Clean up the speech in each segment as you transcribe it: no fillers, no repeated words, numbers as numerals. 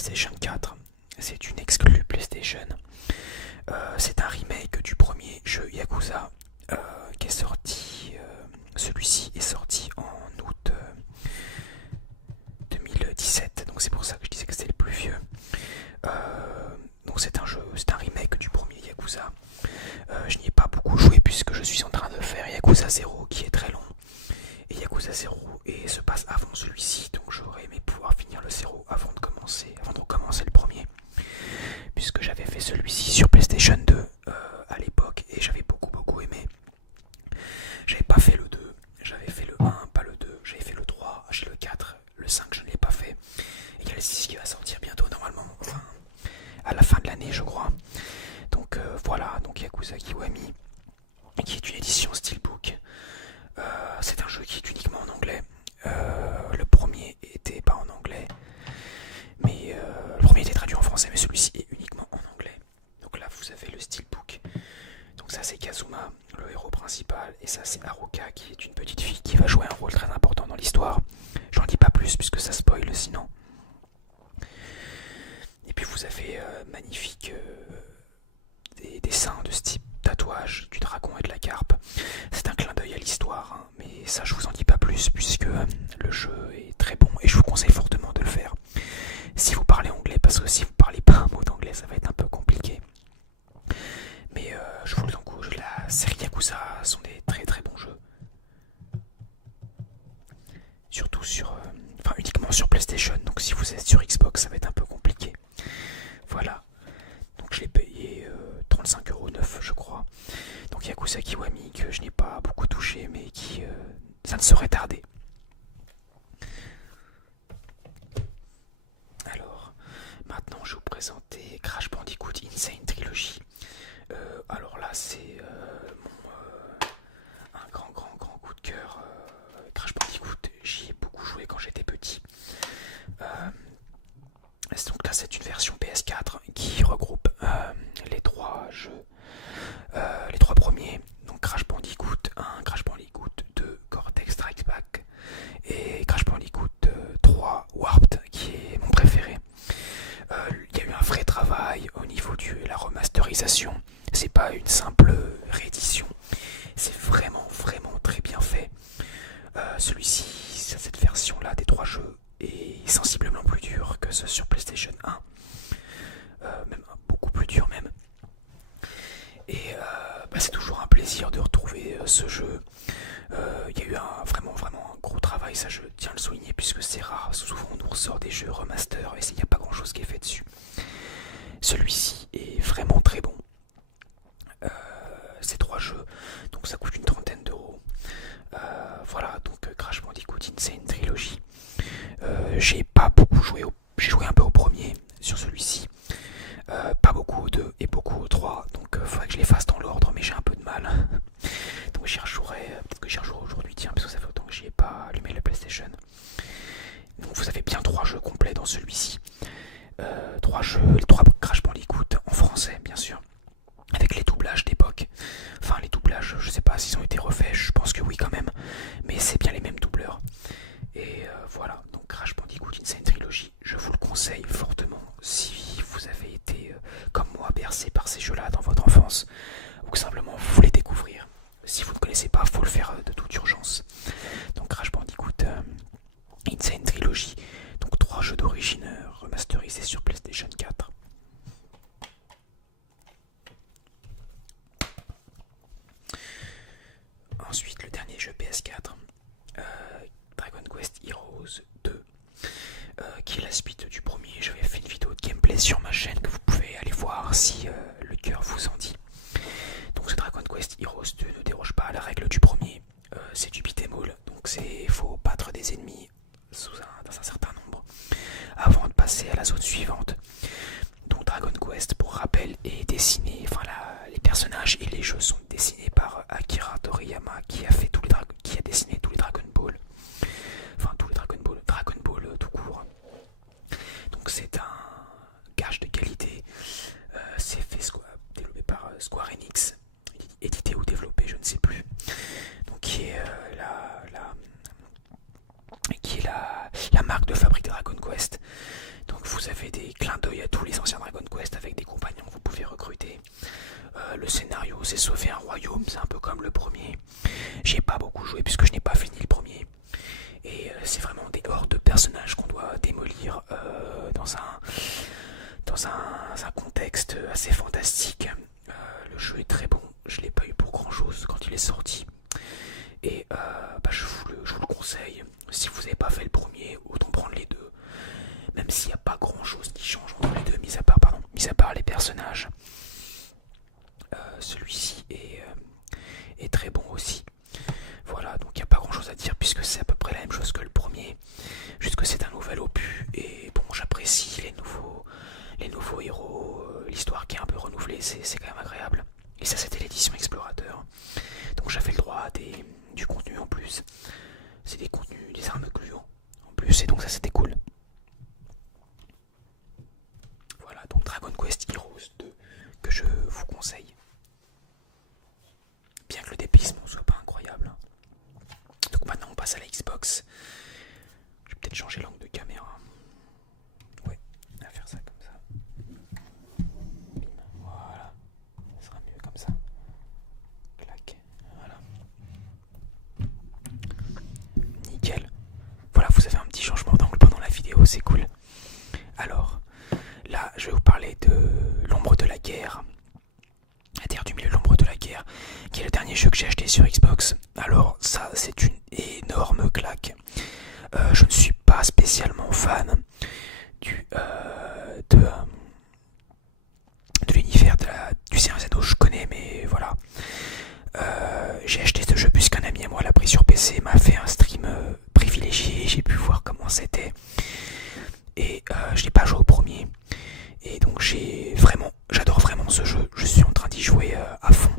PlayStation 4. C'est une exclue PlayStation. C'est un remake du premier jeu Yakuza qui est sorti. Celui-ci est sorti en août 2017, donc c'est pour ça que je disais que c'était le plus vieux. Donc c'est un remake du premier Yakuza. Je n'y ai pas beaucoup joué puisque je suis en train de faire Yakuza 0 qui est très long. Et Yakuza 0 et se passe avant celui-ci, donc j'aurais aimé pouvoir finir le 0 avant de recommencer le premier. Puisque j'avais fait celui-ci sur PlayStation 2 à l'époque et j'avais beaucoup aimé. J'avais pas fait le 2, j'avais fait le 1, pas le 2, j'avais fait le 3, j'ai le 4, le 5 je ne l'ai pas fait. Et il y a le 6 qui va sortir bientôt normalement, enfin à la fin de l'année je crois. Donc voilà, donc Yakuza Kiwami, qui est une édition Steelbook. C'est un jeu qui est uniquement en anglais. Le premier était pas en anglais, mais le premier était traduit en français, mais celui-ci est uniquement en anglais. Donc là vous avez le Steelbook. Donc ça c'est Kazuma, le héros principal, et ça c'est Haruka qui est une petite fille qui va jouer un rôle très important dans l'histoire. J'en dis pas plus puisque ça spoil sinon. Et puis vous avez magnifique des dessins de ce type, tatouage du dragon et de la carpe. C'est un clin d'œil à l'histoire, hein, mais ça je vous en dis pas plus puisque le jeu est très bon et je vous conseille fortement de le faire. Si vous parlez anglais, parce que si vous parlez pas un mot d'anglais ça va être un peu compliqué. Mais je vous le encourage, la série Yakuza sont des très bons jeux. Surtout uniquement sur PlayStation, donc si vous êtes sur Xbox ça va être un peu compliqué. Voilà, donc je l'ai payé 35,9€ je crois. Donc Yakuza Kiwami que je n'ai pas beaucoup touché mais qui ça ne saurait tarder. Alors, maintenant je vais vous présenter Crash Bandicoot Insane Trilogy. Alors là c'est un grand coup de cœur. Crash Bandicoot, j'y ai beaucoup joué quand j'étais petit. Donc là c'est une version PS4 qui regroupe les trois jeux, les trois premiers. Donc Crash Bandicoot 1, Crash Bandicoot 2, Cortex Strikes Back et Crash Bandicoot 3 Warped qui est mon préféré. Il y a eu un vrai travail au niveau de la remasterisation. C'est pas une simple réédition. C'est vraiment très bien fait. Celui-ci, cette version-là des trois jeux est sensiblement plus dur que ceux sur PlayStation 1. Même beaucoup plus dur même. Et c'est toujours un plaisir de retrouver ce jeu. Il y a eu vraiment un gros travail, ça je tiens à le souligner, puisque c'est rare. Souvent on nous ressort des jeux remaster et il n'y a pas grand chose qui est fait dessus. Celui-ci est vraiment très bon. Ces trois jeux, donc ça coûte une trentaine d'euros. Voilà, donc Crash Bandicoot Insane Trilogy. J'ai pas beaucoup joué, j'ai joué un peu au premier sur celui-ci. Pas beaucoup au 2 et beaucoup au 3, donc faudrait que je les fasse dans l'ordre, mais j'ai un peu de mal. Donc j'y rejouerai, peut-être que j'y rejouerai aujourd'hui, tiens, parce que ça fait autant que j'y ai pas allumé la PlayStation. Donc vous avez bien trois jeux complets dans celui-ci. Les trois Crash Bandicoot en français, bien sûr. Avec les doublages d'époque. Enfin, les doublages, je sais pas s'ils ont été refaits, je pense que oui quand même. Mais c'est bien les mêmes doubleurs. Et voilà, donc Crash Bandicoot Insane Trilogy, je vous le conseille fortement si vous avez été, comme moi, bercé par ces jeux-là dans votre enfance, ou que simplement vous voulez découvrir. Si vous ne connaissez pas, il faut le faire de toute urgence. Donc Crash Bandicoot Insane Trilogy, donc trois jeux d'origine remasterisés sur PlayStation 4. Ensuite, le dernier jeu PS4, Dragon Quest Heroes 2, qui est la suite du premier. J'avais fait une vidéo de gameplay sur ma chaîne que vous pouvez aller voir si le cœur vous en dit. Donc ce Dragon Quest Heroes 2 ne déroge pas à la règle du premier. C'est du beat'em all, donc il faut battre des ennemis dans un certain nombre avant de passer à la zone suivante. Donc Dragon Quest, pour rappel, est dessiné, les personnages et les jeux sont dessinés par Akira Toriyama qui a dessiné tous les Dragon Ball. Enfin tous les Dragon Ball tout court. Donc c'est un gage de qualité. C'est développé par Square Enix, édité ou développé, je ne sais plus. Donc qui est la marque de fabrique Dragon Quest. Donc vous vous avez des clins d'œil à tous les anciens Dragon Quest avec des compagnons que vous pouvez recruter. Le scénario, c'est sauver un royaume, c'est un peu comme le premier. J'y ai pas beaucoup joué puisque je n'ai pas fini le premier. Et c'est vraiment des hordes de personnages qu'on doit démolir dans un contexte assez fantastique. Le jeu est très bon, je l'ai pas eu pour grand chose quand il est sorti. Et je vous le conseille. Si vous n'avez pas fait le premier, autant prendre les deux. Même s'il n'y a pas grand chose qui change entre les deux, mis à part les personnages. Celui-ci est très bon aussi. Voilà, donc il n'y a pas grand chose à dire puisque c'est à peu près la même chose que le premier. Juste que c'est un nouvel opus et bon, j'apprécie les nouveaux héros, l'histoire qui est un peu renouvelée, c'est quand même agréable. Et ça, c'était l'édition Explorateur. Donc j'avais le droit à du contenu en plus. C'est des contenus, des armes gluants en plus, et donc ça c'était cool. Voilà, donc Dragon Quest Heroes 2 que je vous conseille. Bien que le dépaysement soit pas incroyable. Donc maintenant on passe à la Xbox. Je vais peut-être changer l'angle de caméra. Ouais, on va faire ça comme ça. Bim, voilà. Ça sera mieux comme ça. Clac, voilà. Nickel. Voilà, vous avez un petit changement d'angle pendant la vidéo, c'est cool. Alors, là, je vais vous parler de l'ombre de la guerre. La Terre du Milieu, l'ombre de la guerre, qui est le dernier jeu que j'ai acheté sur Xbox. Alors ça, c'est une énorme claque. Je ne suis pas spécialement fan de l'univers du Seigneur des Anneaux. Je connais, mais voilà. J'ai acheté ce jeu puisqu'un ami à moi l'a pris sur PC, m'a fait un stream privilégié. J'ai pu voir comment c'était. Et je n'ai pas joué au premier. Et donc j'adore vraiment ce jeu, je suis en train d'y jouer à fond.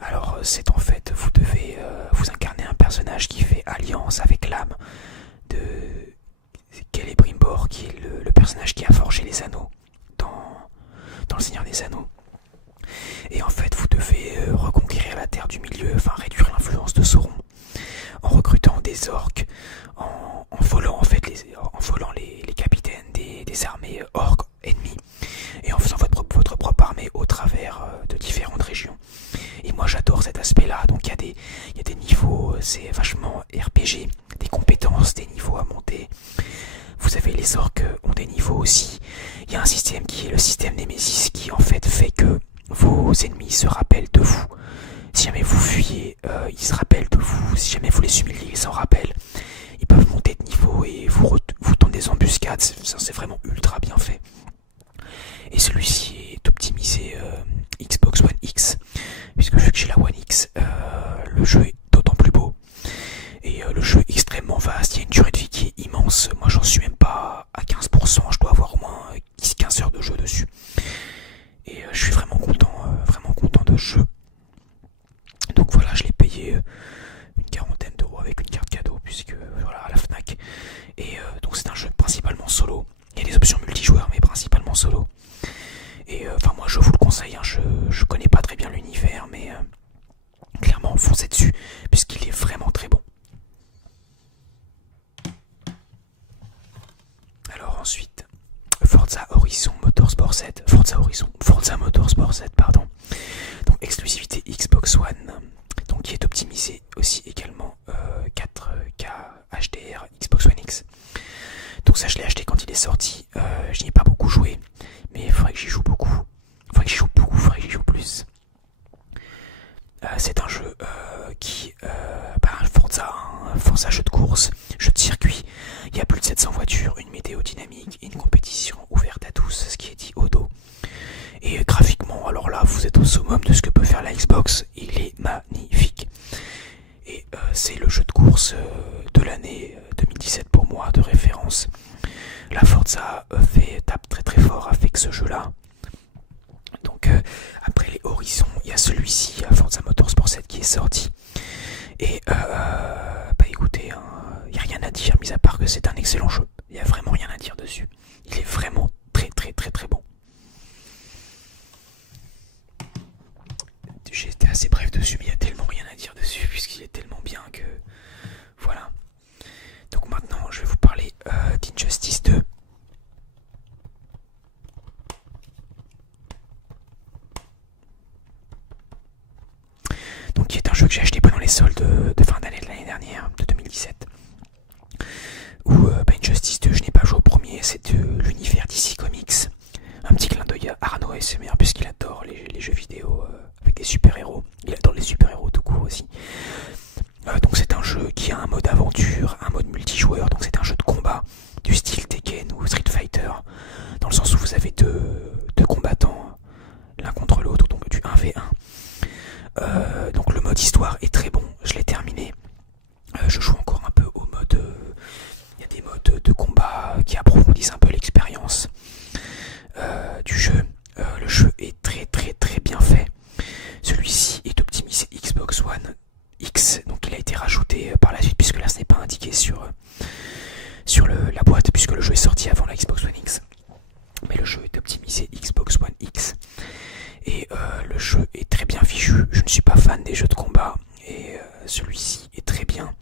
Alors c'est en fait, vous devez vous incarner un personnage qui fait alliance avec l'âme de Celebrimbor, qui est le personnage qui a forgé les anneaux dans le Seigneur des Anneaux. Et en fait vous devez reconquérir la Terre du Milieu, enfin réduire l'influence de Sauron, en recrutant des orques, en volant en fait les capitaines des armées orques ennemies, et en faisant votre propre armée au travers de différentes régions. Et moi j'adore cet aspect là, donc il y a des niveaux, c'est vachement RPG, des compétences, des niveaux à monter. Vous avez les orques ont des niveaux aussi. Il y a un système qui est le système Nemesis qui en fait que vos ennemis se rappellent de vous. Si jamais vous fuyez, ils se rappellent de vous. Si jamais vous les humiliez, ils s'en rappellent. Ils peuvent monter de niveau et vous tendre des embuscades. C'est vraiment ultra bien fait. Et celui-ci est optimisé Xbox One X, puisque vu que j'ai la One X, le jeu est d'autant plus beau. Et le jeu est extrêmement vaste, il y a une durée de vie qui est immense. Moi j'en suis même pas à 15%, je dois avoir au moins 15 heures de jeu dessus. Et je suis vraiment content de ce jeu. Donc voilà, je l'ai payé une quarantaine d'euros avec une carte cadeau, puisque voilà, à la Fnac. Et donc c'est un jeu principalement solo. Il y a des options multijoueurs, mais principalement solo. Et enfin moi je vous le conseille, hein, je connais pas très bien l'univers, mais clairement foncez dessus, puisqu'il est vraiment très bon. Alors ensuite, Forza Motorsport 7, pardon. Donc exclusivité Xbox One, donc qui est optimisé aussi également 4K HDR Xbox One X. Donc ça je l'ai acheté quand il est sorti, je n'y ai pas beaucoup joué, mais il faudrait que j'y joue beaucoup. Il faudrait que j'y joue plus. C'est un jeu Forza jeu de course, jeu de circuit. Il y a plus de 700 voitures, une météo dynamique et une compétition ouverte à tous, ce qui est dit au dos. Et graphiquement, alors là, vous êtes au summum de ce que peut faire la Xbox. Il est magnifique. Et c'est le jeu de course de l'année 2017 pour moi, de référence. La Forza tape très très fort avec ce jeu-là. Donc après les Horizons, il y a celui-ci, Forza Motorsport 7 qui est sorti. Et écoutez, il n'y a rien à dire, mis à part que c'est un excellent jeu. Il n'y a vraiment rien à dire dessus. Il est vraiment très très très très bon. J'ai été assez bref dessus, mais il y a tellement rien à dire dessus, puisqu'il est tellement bien que... Voilà. Donc maintenant, je vais vous parler d'Injustice 2. de fin d'année de l'année dernière, de 2017. Où Injustice 2, je n'ai pas joué au premier, c'est de l'univers DC Comics. Un petit clin d'œil à Arnaud SMR, puisqu'il adore les jeux vidéo avec des super-héros. Il adore les super-héros tout court aussi. Donc c'est un jeu qui a un mode aventure, un mode multijoueur, donc c'est un jeu de combat du style Tekken ou Street Fighter, dans le sens où vous avez deux combattants l'un contre l'autre, donc du 1v1. Donc le mode histoire est très bon, je l'ai terminé. Je joue encore un peu au mode... Il y a des modes de combat qui approfondissent un peu l'expérience du jeu. Le jeu est très très très bien fait. Celui-ci est optimisé Xbox One X, donc il a été rajouté par la suite, puisque là ce n'est pas indiqué sur la boîte, puisque le jeu est sorti avant la Xbox One X. Mais le jeu est optimisé Xbox One X. Et le jeu est très bien fichu. Je ne suis pas fan des jeux de combat, et celui-ci est très bien.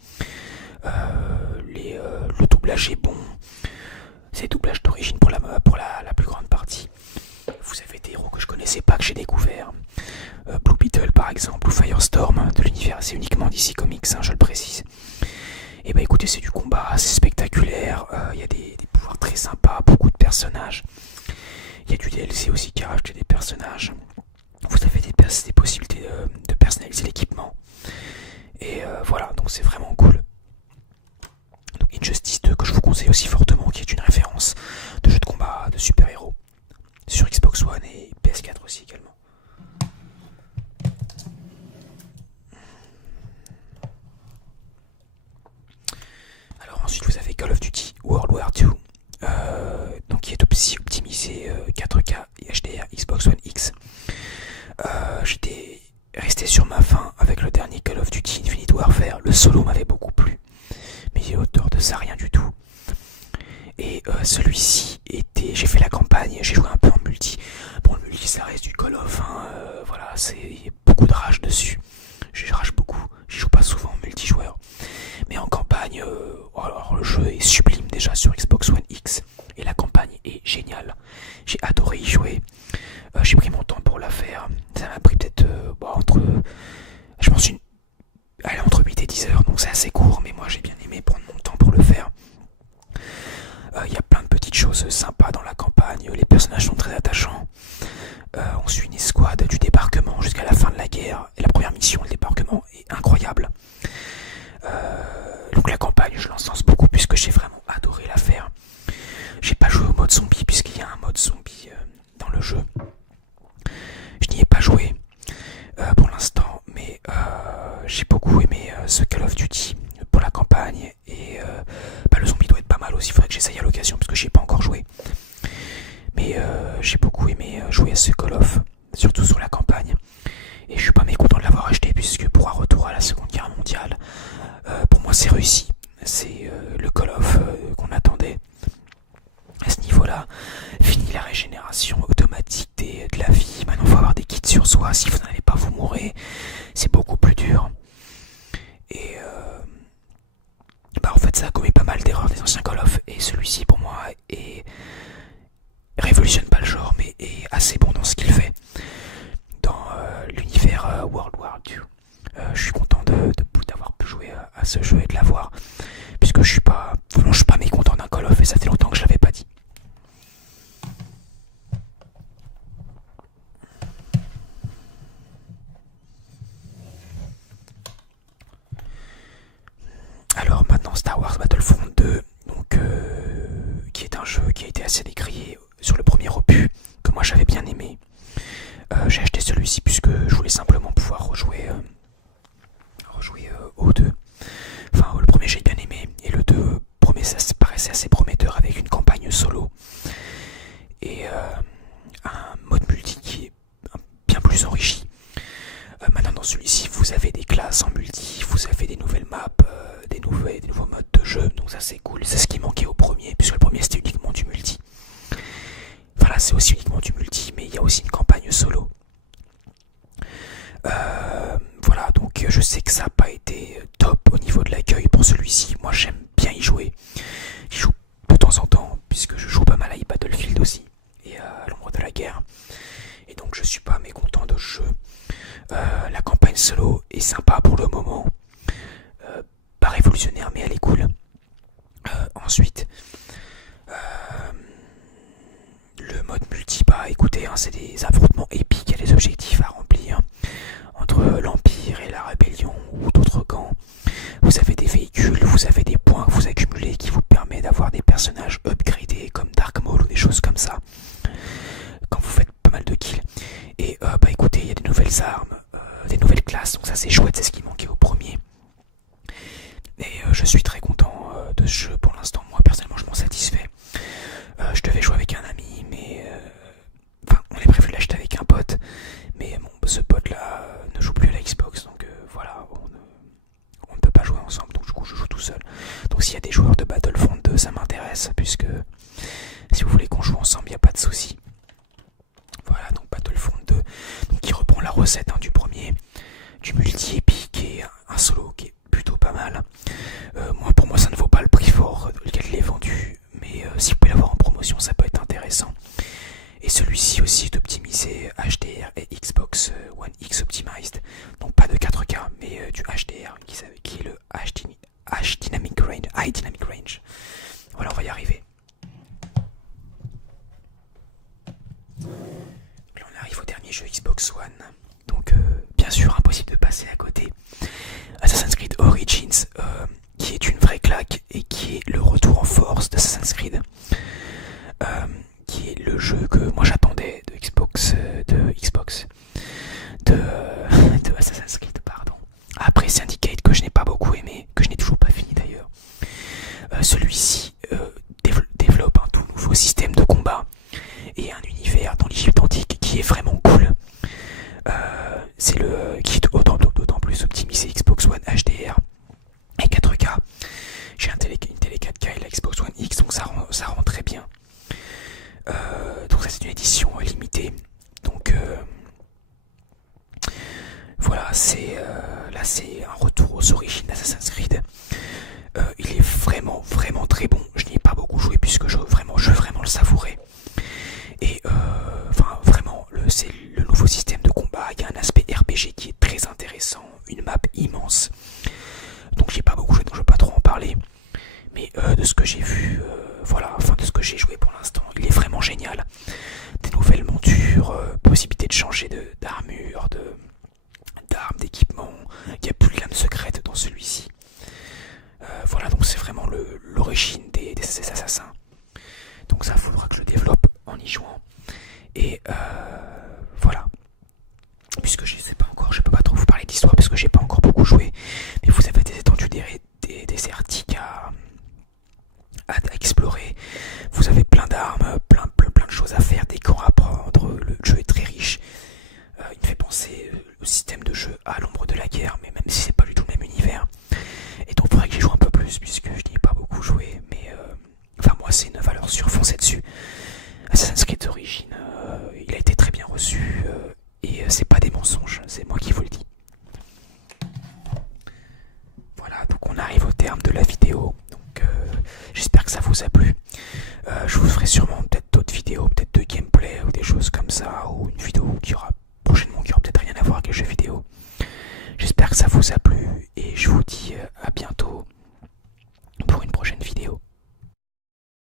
Le doublage est bon. C'est doublage d'origine pour la plus grande partie. Vous avez des héros que je connaissais pas, que j'ai découvert. Blue Beetle par exemple, ou Firestorm de l'univers, c'est uniquement DC Comics, hein, je le précise. Et bah écoutez, c'est du combat, c'est spectaculaire, y a des pouvoirs très sympas, beaucoup de personnages. Il y a du DLC aussi qui a rajouté des personnages. Vous avez des possibilités de personnaliser l'équipement. Et voilà, donc c'est vraiment cool. Donc Injustice 2 que je vous conseille aussi fortement, qui est une référence de jeu de combat de super-héros sur Xbox One et PS4 aussi également. Alors ensuite vous avez Call of Duty World War II, donc qui est aussi optimisé 4K et HDR Xbox One X. J'étais resté sur ma faim avec le dernier Call of Duty Infinite Warfare. Le solo m'avait beaucoup plu, mais au hauteur de ça, rien du tout. Et celui-ci était... J'ai fait la campagne, j'ai joué un peu en multi. Bon, le multi, ça reste du Call of, hein, voilà, c'est beaucoup de rage dessus. Je rage beaucoup, j'y joue pas souvent en multijoueur. Mais en campagne, alors le jeu est sublime déjà sur Xbox One X. Et la campagne est géniale. J'ai adoré y jouer. J'ai pris mon temps pour la faire. Ça m'a pris peut-être entre... Je pense entre 8 et 10 heures, donc c'est assez court, mais moi j'ai bien aimé prendre mon temps pour le faire. Il y a plein de petites choses sympas dans la campagne, les personnages sont très attachants. On suit une escouade du débarquement jusqu'à la fin de la guerre, et la première mission, le débarquement, est incroyable. Donc la campagne, je l'encense beaucoup puisque j'ai vraiment adoré la faire. J'ai pas joué au mode zombie puisqu'il y a un mode zombie dans le jeu. Je n'y ai pas joué pour l'instant, mais j'ai beaucoup aimé ce Call of Duty pour la campagne, et le zombie doit être pas mal aussi, il faudrait que j'essaye à l'occasion parce que j'y ai pas encore joué. Mais j'ai beaucoup aimé jouer à ce Call of, surtout sur la campagne, et je suis pas mécontent de l'avoir acheté puisque pour un retour à la Seconde Guerre mondiale, pour moi c'est réussi, c'est le Call of qu'on attendait. À ce niveau-là, fini la régénération automatique de la vie. Maintenant, il faut avoir des kits sur soi. Si vous n'en avez pas, vous mourrez. C'est beaucoup plus dur. Et en fait, ça a commis pas mal d'erreurs des anciens Call of. Et celui-ci, pour moi, révolutionne pas le genre, mais est assez bon dans ce qu'il fait. Dans l'univers World War II. Je suis content d'avoir pu jouer à ce jeu et de l'avoir. Puisque je suis pas mécontent d'un Call of, et ça fait longtemps que je l'avais pas dit. Alors maintenant Star Wars Battlefront 2, donc, qui est un jeu qui a été assez décrié sur le premier opus, que moi j'avais bien aimé. J'ai acheté celui-ci puisque je voulais simplement pouvoir rejouer au 2. Enfin, le premier j'ai bien aimé, et le 2 ça paraissait assez prometteur avec une campagne solo et un mode multi qui est bien plus enrichi. Maintenant dans celui-ci vous avez des classes en multi, vous avez des nouvelles maps, des nouveaux modes de jeu, donc ça c'est cool, c'est ce qui manquait au premier, puisque le premier c'était uniquement du multi. Enfin là c'est aussi uniquement du multi, mais il y a aussi une campagne solo. Voilà, donc je sais que ça n'a pas été top au niveau de l'accueil pour celui-ci. Moi j'aime bien y jouer, j'y joue de temps en temps puisque je joue pas mal à Battlefield aussi et à l'ombre de la guerre, et donc je suis pas mécontent de ce jeu. La campagne solo est sympa pour le moment. Ensuite, le mode multi, bah écoutez, hein, c'est des affrontements épiques, il y a des objectifs à remplir entre l'Empire et la Rébellion ou d'autres camps. Vous avez des véhicules, vous avez des points que vous accumulez qui vous permettent d'avoir des personnages upgradés comme Dark Maul ou des choses comme ça quand vous faites pas mal de kills. Et bah écoutez, il y a des nouvelles armes, des nouvelles classes, donc ça c'est chouette, c'est ce qui manquait au premier. Et je suis très content de ce jeu pour l'instant. Moi personnellement je m'en satisfais. Je devais jouer avec un ami, mais enfin on est prévu de l'acheter avec un pote, mais bon, ce pote là ne joue plus à la Xbox, donc voilà, on ne peut pas jouer ensemble, donc du coup je joue tout seul. Donc s'il y a des joueurs de Battlefront 2, ça m'intéresse, puisque si vous voulez qu'on joue ensemble, il n'y a pas de souci. Voilà, donc Battlefront 2, donc qui reprend la recette du premier, du multi épique et un solo qui est plutôt pas mal. Moi, pour moi, ça ne vaut pas le prix fort lequel il est vendu, mais si vous pouvez l'avoir en promotion, ça peut être intéressant. Et celui-ci aussi est optimisé HDR et Xbox One X Optimized, donc pas de 4K, mais du HDR qui est le High Dynamic Range. Voilà, on va y arriver. Là, on arrive au dernier jeu Xbox One. Donc, bien sûr, impossible de passer à côté. Assassin's Creed Origins, qui est une vraie claque et qui est le retour en force d'Assassin's Creed. Qui est le jeu que moi j'attendais de Assassin's Creed, pardon. Après Syndicate, que je n'ai pas beaucoup aimé, que je n'ai toujours pas fini d'ailleurs. Celui-ci développe un tout nouveau système de combat et un univers dans l'Égypte antique qui est vraiment cool. C'est le qui est d'autant plus optimisé Xbox One HDR et 4K. J'ai une télé 4K et la Xbox One X, donc ça rend très bien. Donc ça c'est une édition limitée. Donc voilà, là c'est un retour aux origines d'Assassin's Creed. Il est vraiment très bon. Je n'y ai pas beaucoup joué puisque je veux vraiment le savourer. Et vraiment, c'est le nouveau système de combat. Il y a un aspect RPG qui est très intéressant, une map immense. Donc j'ai pas beaucoup joué, donc je vais pas trop en parler. Mais de ce que j'ai vu, de ce que j'ai joué pour l'instant, il est vraiment génial. Des nouvelles montures, possibilité de changer d'armure, d'armes, d'équipement. Il n'y a plus de lame secrète dans celui-ci. Voilà, donc c'est vraiment l'origine des assassins. Donc ça, il faudra que je développe en y jouant. Et voilà. Puisque je ne sais pas encore, je peux pas trop vous parler d'histoire parce que j'ai pas encore beaucoup joué. Mais vous avez des étendues désertiques à explorer. Vous avez